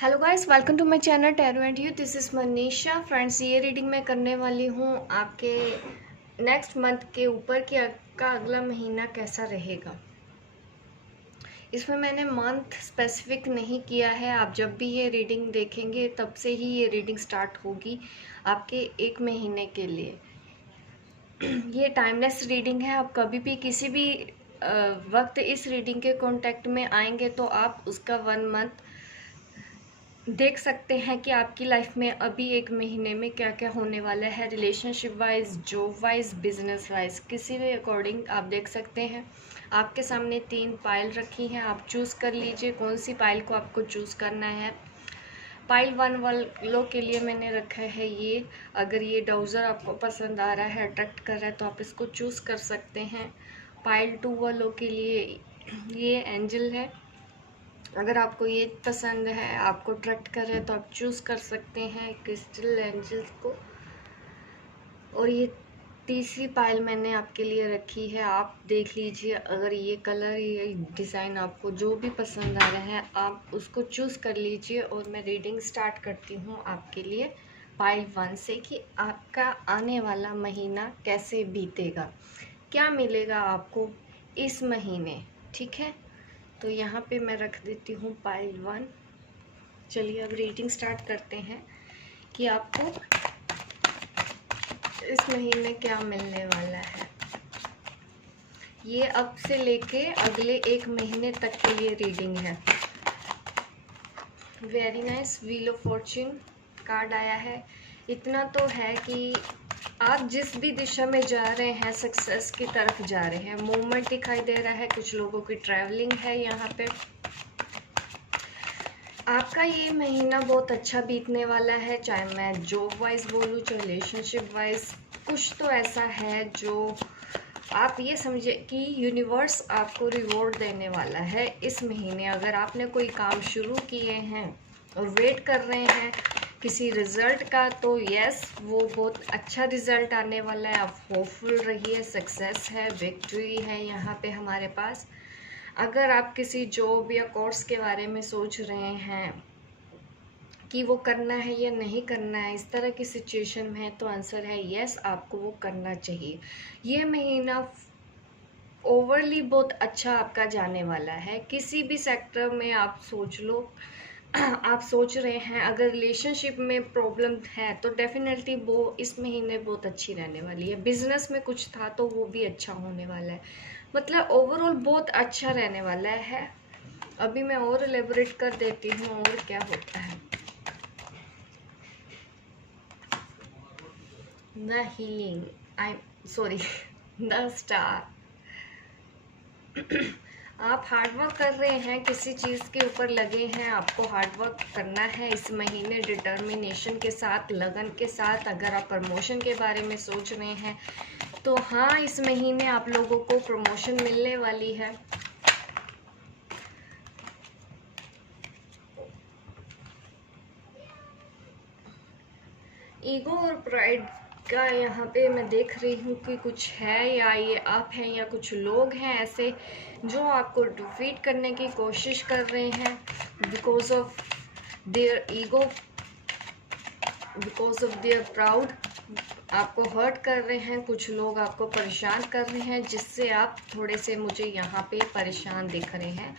Hello guys, welcome to my channel tarot and you. This is Manisha. Friends, ये reading मैं करने वाली हूँ आपके नेक्स्ट मंथ के ऊपर कि आपका अगला महीना कैसा रहेगा। इसमें मैंने मंथ स्पेसिफिक नहीं किया है। आप जब भी ये रीडिंग देखेंगे तब से ही ये रीडिंग स्टार्ट होगी आपके एक महीने के लिए। ये टाइमलेस रीडिंग है। आप कभी भी किसी भी वक्त इस रीडिंग के कांटेक्ट में आएंगे तो आप उसका 1 मंथ देख सकते हैं कि आपकी लाइफ में अभी एक महीने में क्या क्या होने वाला है। Relationship wise, job wise, business wise, किसी भी अकॉर्डिंग आप देख सकते हैं। आपके सामने 3 पाइल रखी हैं। आप चूज़ कर लीजिए कौन सी पाइल को आपको चूज़ करना है। पाइल 1 वालों के लिए मैंने रखा है ये। अगर ये डाउजर आपको पसंद आ रहा है, अट्रैक्ट कर रहा है, तो आप इसको चूज़ कर सकते हैं। पाइल 2 वालों के लिए ये एंजल है। अगर आपको ये पसंद है, आपको अट्रैक्ट कर रहा है, तो आप चूज़ कर सकते हैं क्रिस्टल एंजल्स को। और ये तीसरी पाइल मैंने आपके लिए रखी है। आप देख लीजिए, अगर ये कलर, ये डिज़ाइन आपको जो भी पसंद आ रहा है आप उसको चूज़ कर लीजिए। और मैं रीडिंग स्टार्ट करती हूँ आपके लिए पाइल 1 से कि आपका आने वाला महीना कैसे बीतेगा, क्या मिलेगा आपको इस महीने। ठीक है, तो यहाँ पे मैं रख देती हूँ पाइल 1। चलिए अब रीडिंग स्टार्ट करते हैं कि आपको इस महीने क्या मिलने वाला है। ये अब से लेके अगले एक महीने तक के लिए रीडिंग है। Very nice. Wheel of Fortune card आया है। इतना तो है कि आप जिस भी दिशा में जा रहे हैं, सक्सेस की तरफ जा रहे हैं। मूवमेंट दिखाई दे रहा है, कुछ लोगों की ट्रैवलिंग है यहाँ पे। आपका ये महीना बहुत अच्छा बीतने वाला है, चाहे मैं जॉब वाइज बोलूँ, चाहे रिलेशनशिप वाइज। कुछ तो ऐसा है जो आप ये समझे कि यूनिवर्स आपको रिवॉर्ड देने वाला है इस महीने। अगर आपने कोई काम शुरू किए हैं और वेट कर रहे हैं किसी रिज़ल्ट का, तो यस, वो बहुत अच्छा रिज़ल्ट आने वाला है। आप होपफुल रहिए। सक्सेस है, विक्ट्री है यहाँ पे हमारे पास। अगर आप किसी जॉब या कोर्स के बारे में सोच रहे हैं कि वो करना है या नहीं करना है, इस तरह की सिचुएशन में है, तो आंसर है यस, आपको वो करना चाहिए। ये महीना ओवरली बहुत अच्छा आपका जाने वाला है। किसी भी सेक्टर में आप सोच लो, आप सोच रहे हैं, अगर रिलेशनशिप में प्रॉब्लम है तो डेफिनेटली वो इस महीने बहुत अच्छी रहने वाली है। बिजनेस में कुछ था तो वो भी अच्छा होने वाला है। मतलब ओवरऑल बहुत अच्छा रहने वाला है। अभी मैं और एलेबोरेट कर देती हूँ और क्या होता है। The healing, I sorry, the star. आप हार्ड वर्क कर रहे हैं, किसी चीज़ के ऊपर लगे हैं, आपको हार्ड वर्क करना है इस महीने डिटर्मिनेशन के साथ, लगन के साथ। अगर आप प्रमोशन के बारे में सोच रहे हैं तो हाँ, इस महीने आप लोगों को प्रमोशन मिलने वाली है। ईगो और प्राइड का यहाँ पे मैं देख रही हूँ कि कुछ है, या ये आप हैं या कुछ लोग हैं ऐसे जो आपको डिफीट करने की कोशिश कर रहे हैं because of their ego, because of their proud. आपको हर्ट कर रहे हैं, कुछ लोग आपको परेशान कर रहे हैं, जिससे आप थोड़े से मुझे यहाँ पे परेशान दिख रहे हैं।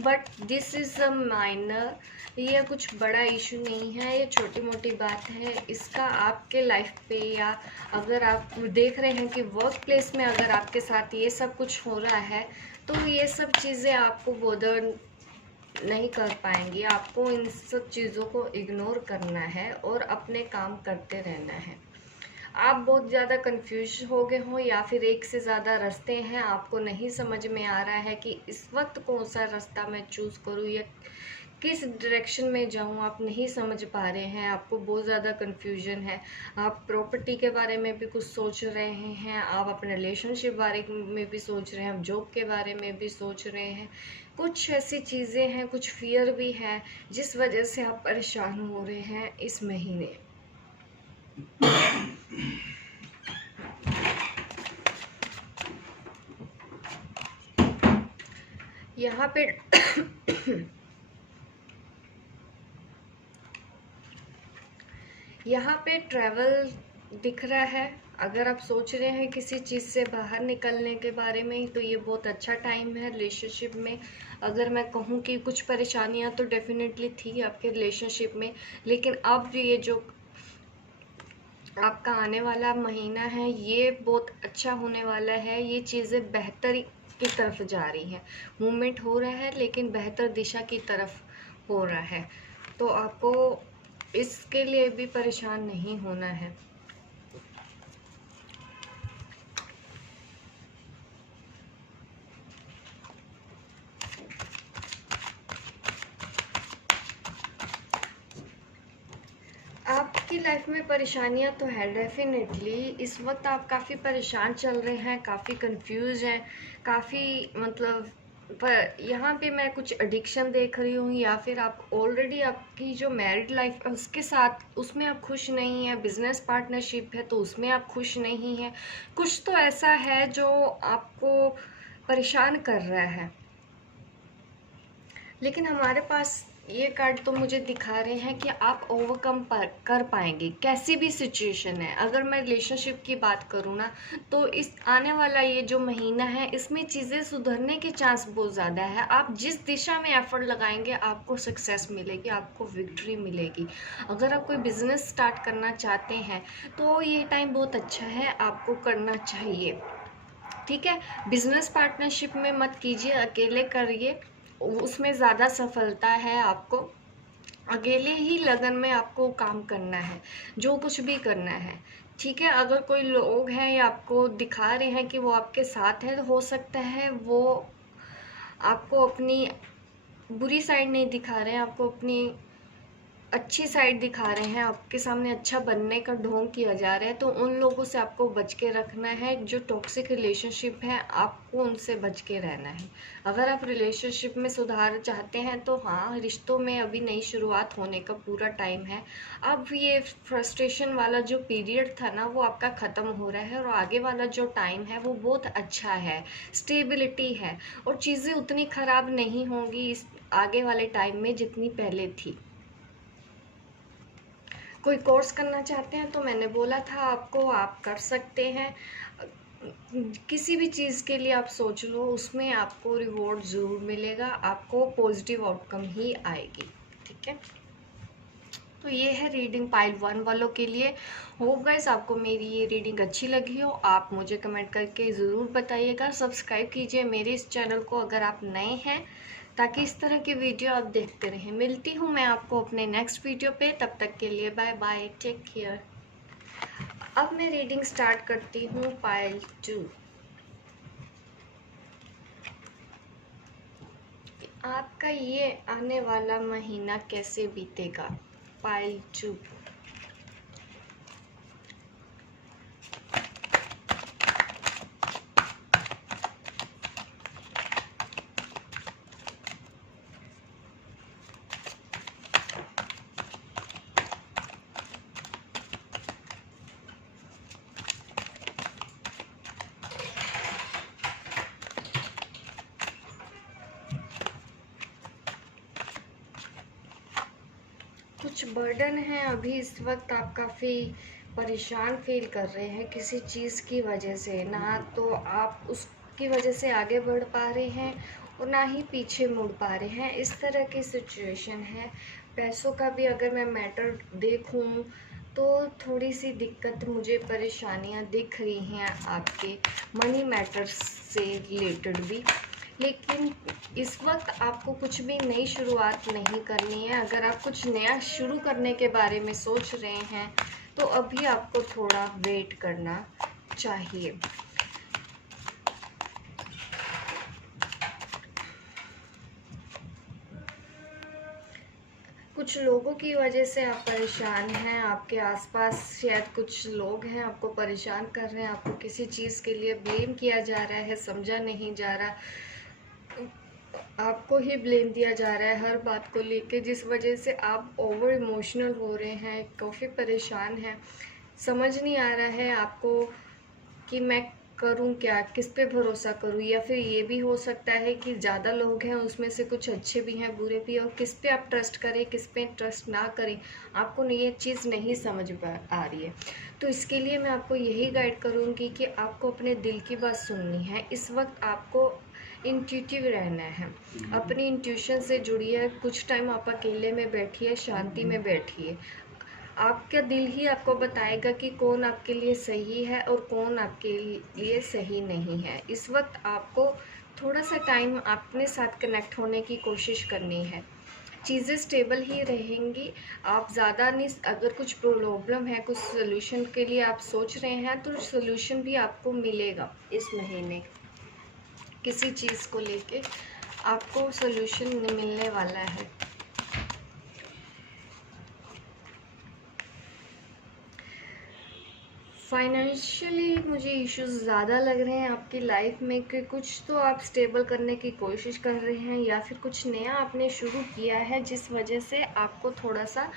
But this is a minor, ये कुछ बड़ा इशू नहीं है, ये छोटी मोटी बात है। इसका आपके लाइफ पे, या अगर आप देख रहे हैं कि वर्क प्लेस में अगर आपके साथ ये सब कुछ हो रहा है, तो ये सब चीज़ें आपको बोदर नहीं कर पाएंगी। आपको इन सब चीज़ों को इग्नोर करना है और अपने काम करते रहना है। आप बहुत ज़्यादा कंफ्यूज हो गए हो, या फिर एक से ज़्यादा रास्ते हैं, आपको नहीं समझ में आ रहा है कि इस वक्त कौन सा रास्ता मैं चूज़ करूँ या किस डायरेक्शन में जाऊँ, आप नहीं समझ पा रहे हैं, आपको बहुत ज़्यादा कन्फ्यूजन है। आप प्रॉपर्टी के बारे में भी कुछ सोच रहे हैं, आप अपने रिलेशनशिप बारे में भी सोच रहे हैं, आप जॉब के बारे में भी सोच रहे हैं। कुछ ऐसी चीज़ें हैं, कुछ फियर भी है जिस वजह से आप परेशान हो रहे हैं इस महीने। यहाँ पे यहाँ पे ट्रैवल दिख रहा है। अगर आप सोच रहे हैं किसी चीज़ से बाहर निकलने के बारे में, तो ये बहुत अच्छा टाइम है रिलेशनशिप में। अगर मैं कहूँ कि कुछ परेशानियाँ तो डेफिनेटली थी आपके रिलेशनशिप में, लेकिन अब ये जो आपका आने वाला महीना है ये बहुत अच्छा होने वाला है। ये चीज़ें बेहतर की तरफ जा रही हैं, मूवमेंट हो रहा है लेकिन बेहतर दिशा की तरफ हो रहा है। तो आपको इसके लिए भी परेशान नहीं होना है। आपकी लाइफ में परेशानियां तो है डेफिनेटली। इस वक्त आप काफ़ी परेशान चल रहे हैं, काफ़ी कंफ्यूज हैं, काफ़ी मतलब पर यहाँ पे मैं कुछ एडिक्शन देख रही हूँ, या फिर आप ऑलरेडी आपकी जो मैरिड लाइफ है उसके साथ उसमें आप खुश नहीं हैं। बिजनेस पार्टनरशिप है तो उसमें आप खुश नहीं हैं। कुछ तो ऐसा है जो आपको परेशान कर रहा है। लेकिन हमारे पास ये कार्ड तो मुझे दिखा रहे हैं कि आप ओवरकम कर पाएंगे कैसी भी सिचुएशन है। अगर मैं रिलेशनशिप की बात करूँ ना, तो इस आने वाला ये जो महीना है इसमें चीज़ें सुधरने के चांस बहुत ज़्यादा है। आप जिस दिशा में एफर्ट लगाएंगे आपको सक्सेस मिलेगी, आपको विक्ट्री मिलेगी। अगर आप कोई बिजनेस स्टार्ट करना चाहते हैं तो ये टाइम बहुत अच्छा है, आपको करना चाहिए। ठीक है, बिजनेस पार्टनरशिप में मत कीजिए, अकेले करिए, उसमें ज़्यादा सफलता है। आपको अकेले ही लगन में आपको काम करना है, जो कुछ भी करना है। ठीक है, अगर कोई लोग हैं या आपको दिखा रहे हैं कि वो आपके साथ है, तो हो सकता है वो आपको अपनी बुरी साइड नहीं दिखा रहे हैं, आपको अपनी अच्छी साइड दिखा रहे हैं, आपके सामने अच्छा बनने का ढोंग किया जा रहा है। तो उन लोगों से आपको बच के रखना है। जो टॉक्सिक रिलेशनशिप है आपको उनसे बच के रहना है। अगर आप रिलेशनशिप में सुधार चाहते हैं तो हाँ, रिश्तों में अभी नई शुरुआत होने का पूरा टाइम है। अब ये फ्रस्ट्रेशन वाला जो पीरियड था ना वो आपका ख़त्म हो रहा है, और आगे वाला जो टाइम है वो बहुत अच्छा है, स्टेबिलिटी है, और चीज़ें उतनी ख़राब नहीं होंगी इस आगे वाले टाइम में जितनी पहले थी। कोई कोर्स करना चाहते हैं तो मैंने बोला था आपको, आप कर सकते हैं। किसी भी चीज़ के लिए आप सोच लो, उसमें आपको रिवॉर्ड ज़रूर मिलेगा, आपको पॉजिटिव आउटकम ही आएगी। ठीक है, तो ये है रीडिंग पाइल 1 वालों के लिए। होप गाइस आपको मेरी ये रीडिंग अच्छी लगी हो। आप मुझे कमेंट करके ज़रूर बताइएगा। सब्सक्राइब कीजिए मेरे इस चैनल को अगर आप नए हैं, ताकि इस तरह की वीडियो आप देखते रहें। मिलती हूँ मैं आपको अपने नेक्स्ट वीडियो पे, तब तक के लिए बाय बाय, टेक केयर। अब मैं रीडिंग स्टार्ट करती हूँ पाइल 2। आपका ये आने वाला महीना कैसे बीतेगा, पाइल 2। कुछ बर्डन है अभी इस वक्त, आप काफ़ी परेशान फील कर रहे हैं किसी चीज़ की वजह से। ना तो आप उसकी वजह से आगे बढ़ पा रहे हैं और ना ही पीछे मुड़ पा रहे हैं, इस तरह की सिचुएशन है। पैसों का भी अगर मैं मैटर देखूं तो थोड़ी सी दिक्कत, मुझे परेशानियां दिख रही हैं आपके मनी मैटर्स से रिलेटेड भी। लेकिन इस वक्त आपको कुछ भी नई शुरुआत नहीं करनी है। अगर आप कुछ नया शुरू करने के बारे में सोच रहे हैं तो अभी आपको थोड़ा वेट करना चाहिए। कुछ लोगों की वजह से आप परेशान हैं, आपके आसपास शायद कुछ लोग हैं आपको परेशान कर रहे हैं, आपको किसी चीज़ के लिए ब्लेम किया जा रहा है, समझा नहीं जा रहा, आपको ही ब्लेम दिया जा रहा है हर बात को लेके, जिस वजह से आप ओवर इमोशनल हो रहे हैं, काफ़ी परेशान हैं। समझ नहीं आ रहा है आपको कि मैं करूं क्या, किस पे भरोसा करूं, या फिर ये भी हो सकता है कि ज़्यादा लोग हैं, उसमें से कुछ अच्छे भी हैं बुरे भी, और किस पे आप ट्रस्ट करें किस पे ट्रस्ट ना करें, आपको ये चीज़ नहीं समझ आ रही है। तो इसके लिए मैं आपको यही गाइड करूँगी कि आपको अपने दिल की बात सुननी है। इस वक्त आपको इंट्यूटिव रहना है, अपनी इंट्यूशन से जुड़िए। कुछ टाइम आप अकेले में बैठिए, शांति में बैठिए। आपका दिल ही आपको बताएगा कि कौन आपके लिए सही है और कौन आपके लिए सही नहीं है। इस वक्त आपको थोड़ा सा टाइम अपने साथ कनेक्ट होने की कोशिश करनी है। चीज़ें स्टेबल ही रहेंगी। आप ज़्यादा नहीं, अगर कुछ प्रॉब्लम है, कुछ सोल्यूशन के लिए आप सोच रहे हैं, तो सोल्यूशन भी आपको मिलेगा। इस महीने किसी चीज़ को लेके आपको सोल्यूशन मिलने वाला है। फाइनेंशियली मुझे इश्यूज ज़्यादा लग रहे हैं आपकी लाइफ में, कि कुछ तो आप स्टेबल करने की कोशिश कर रहे हैं, या फिर कुछ नया आपने शुरू किया है जिस वजह से आपको थोड़ा सा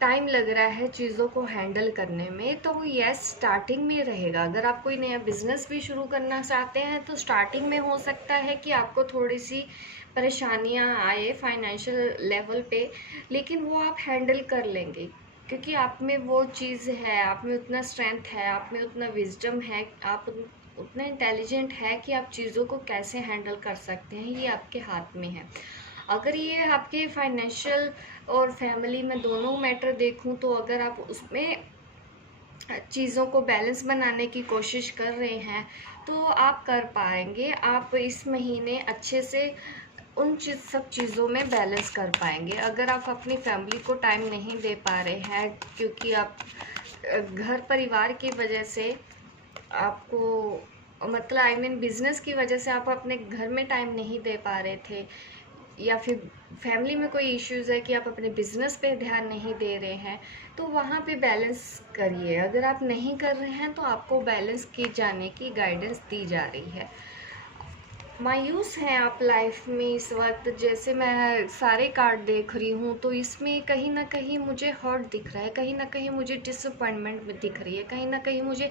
टाइम लग रहा है चीज़ों को हैंडल करने में। तो वो यस स्टार्टिंग में रहेगा। अगर आप कोई नया बिजनेस भी शुरू करना चाहते हैं तो स्टार्टिंग में हो सकता है कि आपको थोड़ी सी परेशानियां आए फाइनेंशियल लेवल पे, लेकिन वो आप हैंडल कर लेंगे, क्योंकि आप में वो चीज़ है, आप में उतना स्ट्रेंथ है, आप में उतना विजडम है, आप उतना इंटेलिजेंट है कि आप चीज़ों को कैसे हैंडल कर सकते हैं, ये आपके हाथ में है। अगर ये आपके फाइनेंशियल और फैमिली में दोनों मैटर देखूं, तो अगर आप उसमें चीज़ों को बैलेंस बनाने की कोशिश कर रहे हैं तो आप कर पाएंगे। आप इस महीने अच्छे से उन सब चीज़ों में बैलेंस कर पाएंगे। अगर आप अपनी फैमिली को टाइम नहीं दे पा रहे हैं, क्योंकि आप घर परिवार की वजह से आपको मतलब आई मीन बिजनेस की वजह से आप अपने घर में टाइम नहीं दे पा रहे थे, या फिर फैमिली में कोई इश्यूज़ है कि आप अपने बिजनेस पे ध्यान नहीं दे रहे हैं, तो वहाँ पे बैलेंस करिए। अगर आप नहीं कर रहे हैं तो आपको बैलेंस किए जाने की गाइडेंस दी जा रही है। मायूस हैं आप लाइफ में इस वक्त, जैसे मैं सारे कार्ड देख रही हूँ तो इसमें कहीं ना कहीं मुझे हर्ट दिख रहा है, कहीं ना कहीं मुझे डिसअपॉइंटमेंट दिख रही है, कहीं ना कहीं मुझे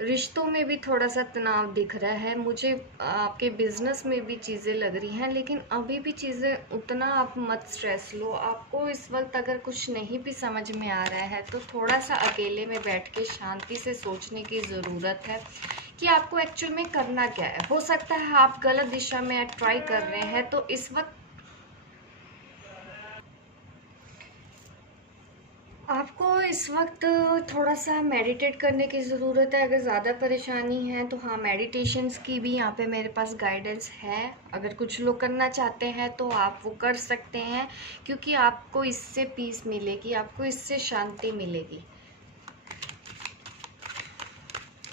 रिश्तों में भी थोड़ा सा तनाव दिख रहा है, मुझे आपके बिजनेस में भी चीज़ें लग रही हैं। लेकिन अभी भी चीज़ें उतना आप मत स्ट्रेस लो। आपको इस वक्त अगर कुछ नहीं भी समझ में आ रहा है तो थोड़ा सा अकेले में बैठ के शांति से सोचने की ज़रूरत है कि आपको एक्चुअल में करना क्या है। हो सकता है आप गलत दिशा में ट्राई कर रहे हैं, तो इस वक्त आपको इस वक्त थोड़ा सा मेडिटेट करने की ज़रूरत है। अगर ज़्यादा परेशानी है तो हाँ, मेडिटेशंस की भी यहाँ पे मेरे पास गाइडेंस है। अगर कुछ लोग करना चाहते हैं तो आप वो कर सकते हैं, क्योंकि आपको इससे पीस मिलेगी, आपको इससे शांति मिलेगी।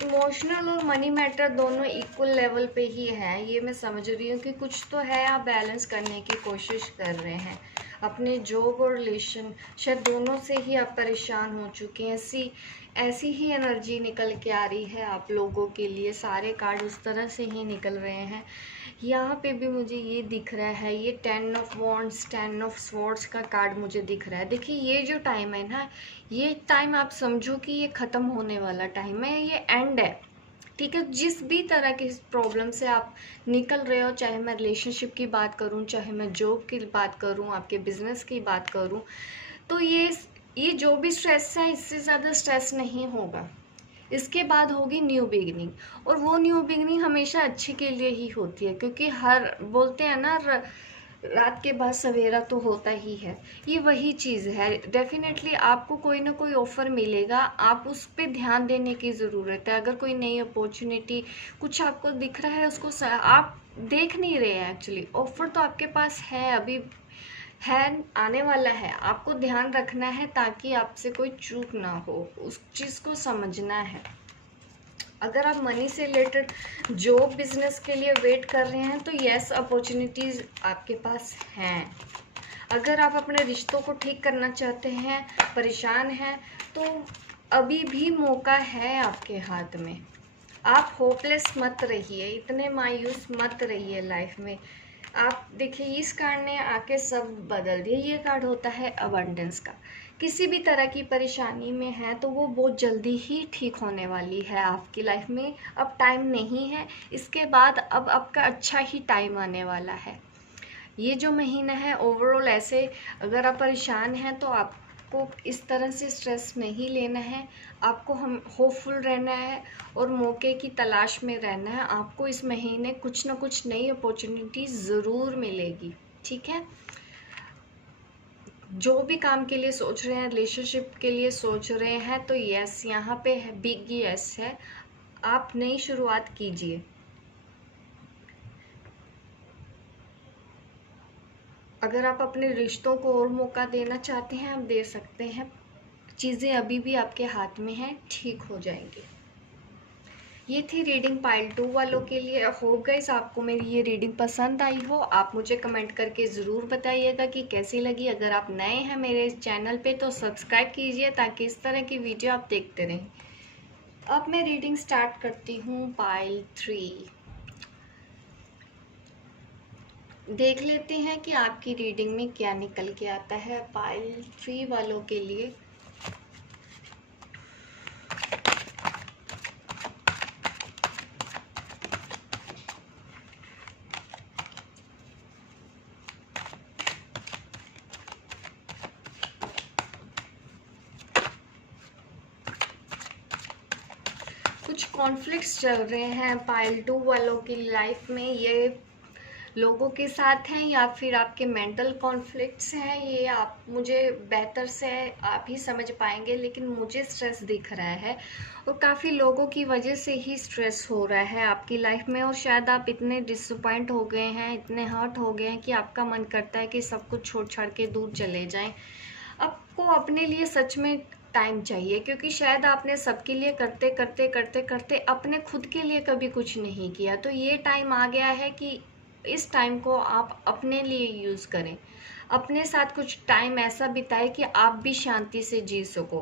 इमोशनल और मनी मैटर दोनों इक्वल लेवल पे ही है, ये मैं समझ रही हूँ कि कुछ तो है आप बैलेंस करने की कोशिश कर रहे हैं। अपने जॉब और रिलेशन शायद दोनों से ही आप परेशान हो चुके हैं। ऐसी ही एनर्जी निकल के आ रही है आप लोगों के लिए, सारे कार्ड उस तरह से ही निकल रहे हैं। यहाँ पे भी मुझे ये दिख रहा है, ये 10 ऑफ वॉन्ड्स 10 ऑफ स्वॉर्ड्स का कार्ड मुझे दिख रहा है। देखिए ये जो टाइम है ना, ये टाइम आप समझो कि ये ख़त्म होने वाला टाइम है, ये एंड है। ठीक है, जिस भी तरह की प्रॉब्लम से आप निकल रहे हो, चाहे मैं रिलेशनशिप की बात करूं, चाहे मैं जॉब की बात करूं, आपके बिजनेस की बात करूं, तो ये जो भी स्ट्रेस है इससे ज़्यादा स्ट्रेस नहीं होगा। इसके बाद होगी न्यू बिगिनिंग, और वो न्यू बिगिनिंग हमेशा अच्छे के लिए ही होती है, क्योंकि हर बोलते हैं ना रात के बाद सवेरा तो होता ही है। ये वही चीज़ है। डेफिनेटली आपको कोई ना कोई ऑफ़र मिलेगा, आप उस पर ध्यान देने की ज़रूरत है। अगर कोई नई अपॉर्चुनिटी कुछ आपको दिख रहा है, उसको आप देख नहीं रहे हैं। एक्चुअली ऑफ़र तो आपके पास है, अभी है, आने वाला है। आपको ध्यान रखना है ताकि आपसे कोई चूक ना हो, उस चीज़ को समझना है। अगर आप मनी से रिलेटेड जॉब बिजनेस के लिए वेट कर रहे हैं तो यस, अपॉर्चुनिटीज़ आपके पास हैं। अगर आप अपने रिश्तों को ठीक करना चाहते हैं, परेशान हैं, तो अभी भी मौका है आपके हाथ में। आप होपलेस मत रहिए, इतने मायूस मत रहिए लाइफ में। आप देखिए इस कार्ड ने आके सब बदल दिया। ये कार्ड होता है अबंडेंस का। किसी भी तरह की परेशानी में है तो वो बहुत जल्दी ही ठीक होने वाली है आपकी लाइफ में। अब टाइम नहीं है, इसके बाद अब आपका अच्छा ही टाइम आने वाला है। ये जो महीना है ओवरऑल ऐसे, अगर आप परेशान हैं तो आपको इस तरह से स्ट्रेस नहीं लेना है। आपको हम होपफुल रहना है और मौके की तलाश में रहना है। आपको इस महीने कुछ ना कुछ नई अपॉर्चुनिटी ज़रूर मिलेगी, ठीक है। जो भी काम के लिए सोच रहे हैं, रिलेशनशिप के लिए सोच रहे हैं, तो यस यहाँ पे है, बिग यस है। आप नई शुरुआत कीजिए। अगर आप अपने रिश्तों को और मौका देना चाहते हैं, आप दे सकते हैं। चीज़ें अभी भी आपके हाथ में हैं, ठीक हो जाएंगी। ये थी रीडिंग पाइल 2 वालों के लिए। होप गाइस आपको मेरी ये रीडिंग पसंद आई हो। आप मुझे कमेंट करके ज़रूर बताइएगा कि कैसी लगी। अगर आप नए हैं मेरे इस चैनल पे तो सब्सक्राइब कीजिए ताकि इस तरह की वीडियो आप देखते रहें। अब मैं रीडिंग स्टार्ट करती हूँ पाइल 3। देख लेते हैं कि आपकी रीडिंग में क्या निकल के आता है पाइल 3 वालों के लिए। कुछ कॉन्फ्लिक्ट्स चल रहे हैं पाइल 2 वालों की लाइफ में। ये लोगों के साथ हैं या फिर आपके मेंटल कॉन्फ्लिक्ट्स हैं, ये आप मुझे बेहतर से आप ही समझ पाएंगे, लेकिन मुझे स्ट्रेस दिख रहा है और काफ़ी लोगों की वजह से ही स्ट्रेस हो रहा है आपकी लाइफ में। और शायद आप इतने डिसअपॉइंट हो गए हैं, इतने हर्ट हो गए हैं कि आपका मन करता है कि सब कुछ छोड़ छाड़ के दूर चले जाएं। आपको अपने लिए सच में टाइम चाहिए, क्योंकि शायद आपने सबके लिए करते करते करते करते अपने खुद के लिए कभी कुछ नहीं किया। तो ये टाइम आ गया है कि इस टाइम को आप अपने लिए यूज़ करें, अपने साथ कुछ टाइम ऐसा बिताएं कि आप भी शांति से जी सको।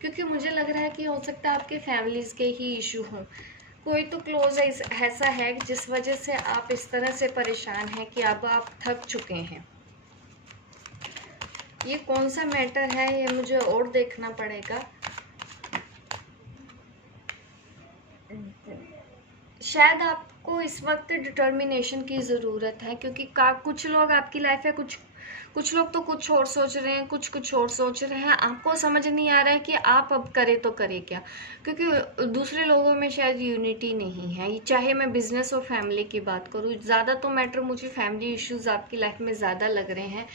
क्योंकि मुझे लग रहा है कि हो सकता है आपके फैमिलीज़ के ही इशू हों, कोई तो क्लोज ऐसा है जिस वजह से आप इस तरह से परेशान हैं कि अब आप थक चुके हैं। ये कौन सा मैटर है ये मुझे और देखना पड़ेगा। शायद आपको इस वक्त डिटर्मिनेशन की ज़रूरत है, क्योंकि कुछ लोग आपकी लाइफ है, कुछ लोग तो कुछ और सोच रहे हैं, कुछ और सोच रहे हैं। आपको समझ नहीं आ रहा है कि आप अब करें तो करें क्या, क्योंकि दूसरे लोगों में शायद यूनिटी नहीं है। चाहे मैं बिजनेस और फैमिली की बात करूँ, ज़्यादा तो मैटर मुझे फैमिली इश्यूज आपकी लाइफ में ज़्यादा लग रहे हैं,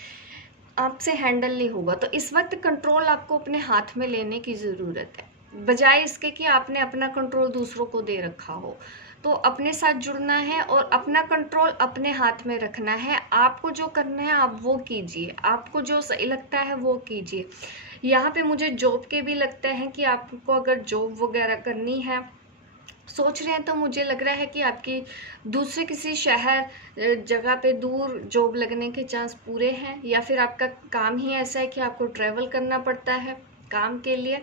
आपसे हैंडल नहीं होगा। तो इस वक्त कंट्रोल आपको अपने हाथ में लेने की ज़रूरत है, बजाय इसके कि आपने अपना कंट्रोल दूसरों को दे रखा हो। तो अपने साथ जुड़ना है और अपना कंट्रोल अपने हाथ में रखना है। आपको जो करना है आप वो कीजिए, आपको जो सही लगता है वो कीजिए। यहाँ पे मुझे जॉब के भी लगता है कि आपको अगर जॉब वगैरह करनी है, सोच रहे हैं, तो मुझे लग रहा है कि आपकी दूसरे किसी शहर जगह पे दूर जॉब लगने के चांस पूरे हैं, या फिर आपका काम ही ऐसा है कि आपको ट्रैवल करना पड़ता है काम के लिए।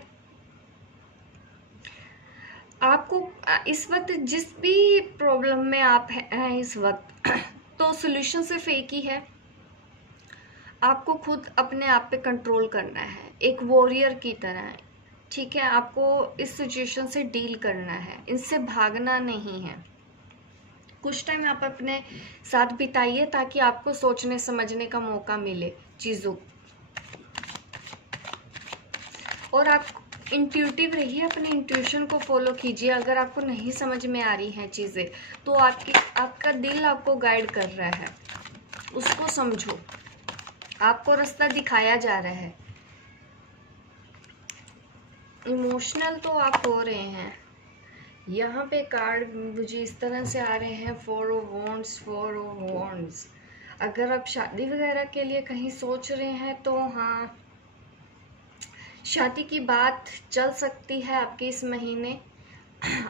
आपको इस वक्त जिस भी प्रॉब्लम में आप हैं इस वक्त तो सोल्यूशन सिर्फ एक ही है, आपको खुद अपने आप पे कंट्रोल करना है एक वॉरियर की तरह, ठीक है। आपको इस सिचुएशन से डील करना है, इनसे भागना नहीं है। कुछ टाइम आप अपने साथ बिताइए ताकि आपको सोचने समझने का मौका मिले चीज़ों, और आप इंट्यूटिव रहिए, अपने इंट्यूशन को फॉलो कीजिए। अगर आपको नहीं समझ में आ रही हैं चीज़ें तो आपका दिल आपको गाइड कर रहा है, उसको समझो, आपको रास्ता दिखाया जा रहा है। इमोशनल तो आप हो रहे हैं। यहाँ पे कार्ड मुझे इस तरह से आ रहे हैं, 4 ऑफ वॉन्ड्स, 4 ऑफ वॉन्ड्स। अगर आप शादी वगैरह के लिए कहीं सोच रहे हैं तो हाँ, शादी की बात चल सकती है आपकी इस महीने।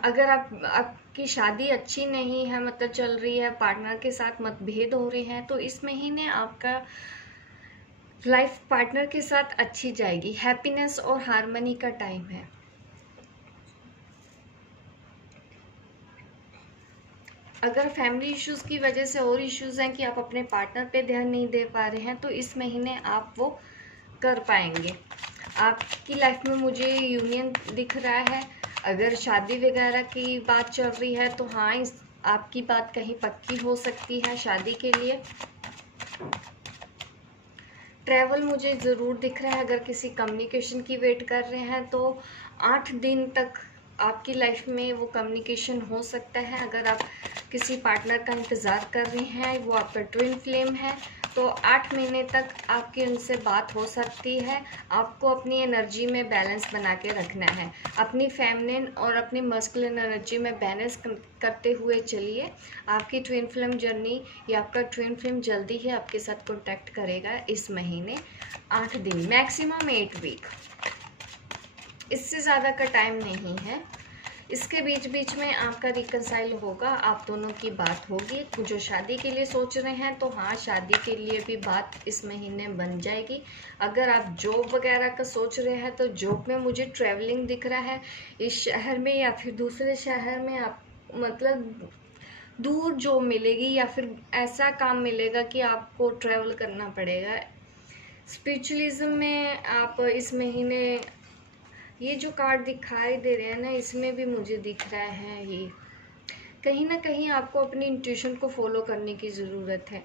अगर आपकी शादी अच्छी नहीं है, मतलब चल रही है, पार्टनर के साथ मतभेद हो रहे हैं, तो इस महीने आपका लाइफ पार्टनर के साथ अच्छी जाएगी। हैप्पीनेस और हार्मनी का टाइम है। अगर फैमिली इश्यूज़ की वजह से और इश्यूज़ हैं कि आप अपने पार्टनर पे ध्यान नहीं दे पा रहे हैं, तो इस महीने आप वो कर पाएंगे। आपकी लाइफ में मुझे यूनियन दिख रहा है। अगर शादी वगैरह की बात चल रही है तो हाँ, इस आपकी बात कहीं पक्की हो सकती है शादी के लिए। ट्रैवल मुझे ज़रूर दिख रहा है। अगर किसी कम्युनिकेशन की वेट कर रहे हैं तो 8 दिन तक आपकी लाइफ में वो कम्युनिकेशन हो सकता है। अगर आप किसी पार्टनर का इंतज़ार कर रहे हैं, वो आपका ट्विन फ्लेम है, तो 8 महीने तक आपकी उनसे बात हो सकती है। आपको अपनी एनर्जी में बैलेंस बना के रखना है। अपनी फेमिनिन और अपनी मस्कुलिन एनर्जी में बैलेंस करते हुए चलिए। आपकी ट्विन फ्लेम जर्नी या आपका ट्विन फ्लेम जल्दी ही आपके साथ कॉन्टैक्ट करेगा इस महीने। 8 दिन, मैक्सिमम 8 वीक, इससे ज़्यादा का टाइम नहीं है। इसके बीच बीच में आपका रिकंसाइल होगा, आप दोनों की बात होगी। जो शादी के लिए सोच रहे हैं तो हाँ, शादी के लिए भी बात इस महीने बन जाएगी। अगर आप जॉब वगैरह का सोच रहे हैं तो जॉब में मुझे ट्रैवलिंग दिख रहा है, इस शहर में या फिर दूसरे शहर में। आप मतलब दूर जॉब मिलेगी या फिर ऐसा काम मिलेगा कि आपको ट्रैवल करना पड़ेगा। स्पिरिचुअलिज्म में आप इस महीने, ये जो कार्ड दिखाई दे रहे हैं ना, इसमें भी मुझे दिख रहा है ये कहीं ना कहीं आपको अपनी इंट्यूशन को फॉलो करने की ज़रूरत है।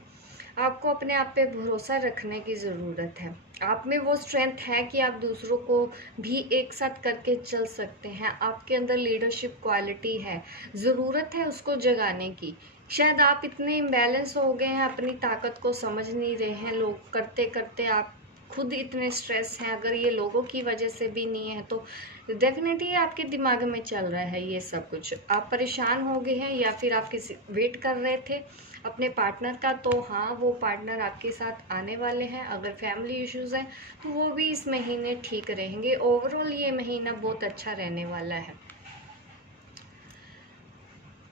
आपको अपने आप पे भरोसा रखने की ज़रूरत है। आप में वो स्ट्रेंथ है कि आप दूसरों को भी एक साथ करके चल सकते हैं। आपके अंदर लीडरशिप क्वालिटी है, ज़रूरत है उसको जगाने की। शायद आप इतने इम्बैलेंस हो गए हैं, अपनी ताकत को समझ नहीं रहे हैं। लोग करते करते आप खुद इतने स्ट्रेस हैं। अगर ये लोगों की वजह से भी नहीं है तो डेफिनेटली आपके दिमाग में चल रहा है ये सब कुछ। आप परेशान हो गए हैं या फिर आप किसी वेट कर रहे थे अपने पार्टनर का, तो हाँ, वो पार्टनर आपके साथ आने वाले हैं। अगर फैमिली इश्यूज हैं तो वो भी इस महीने ठीक रहेंगे। ओवरऑल ये महीना बहुत अच्छा रहने वाला है।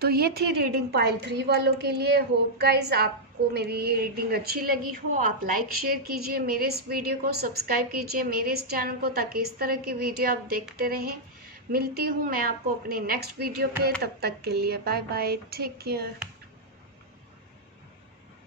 तो ये थी रीडिंग पाइल 3 वालों के लिए। होप गाइज आपको मेरी ये रीडिंग अच्छी लगी हो। आप लाइक शेयर कीजिए, मेरे इस वीडियो को सब्सक्राइब कीजिए मेरे इस चैनल को, ताकि इस तरह की वीडियो आप देखते रहें। मिलती हूँ मैं आपको अपने नेक्स्ट वीडियो पे, तब तक के लिए बाय बाय, टेक केयर।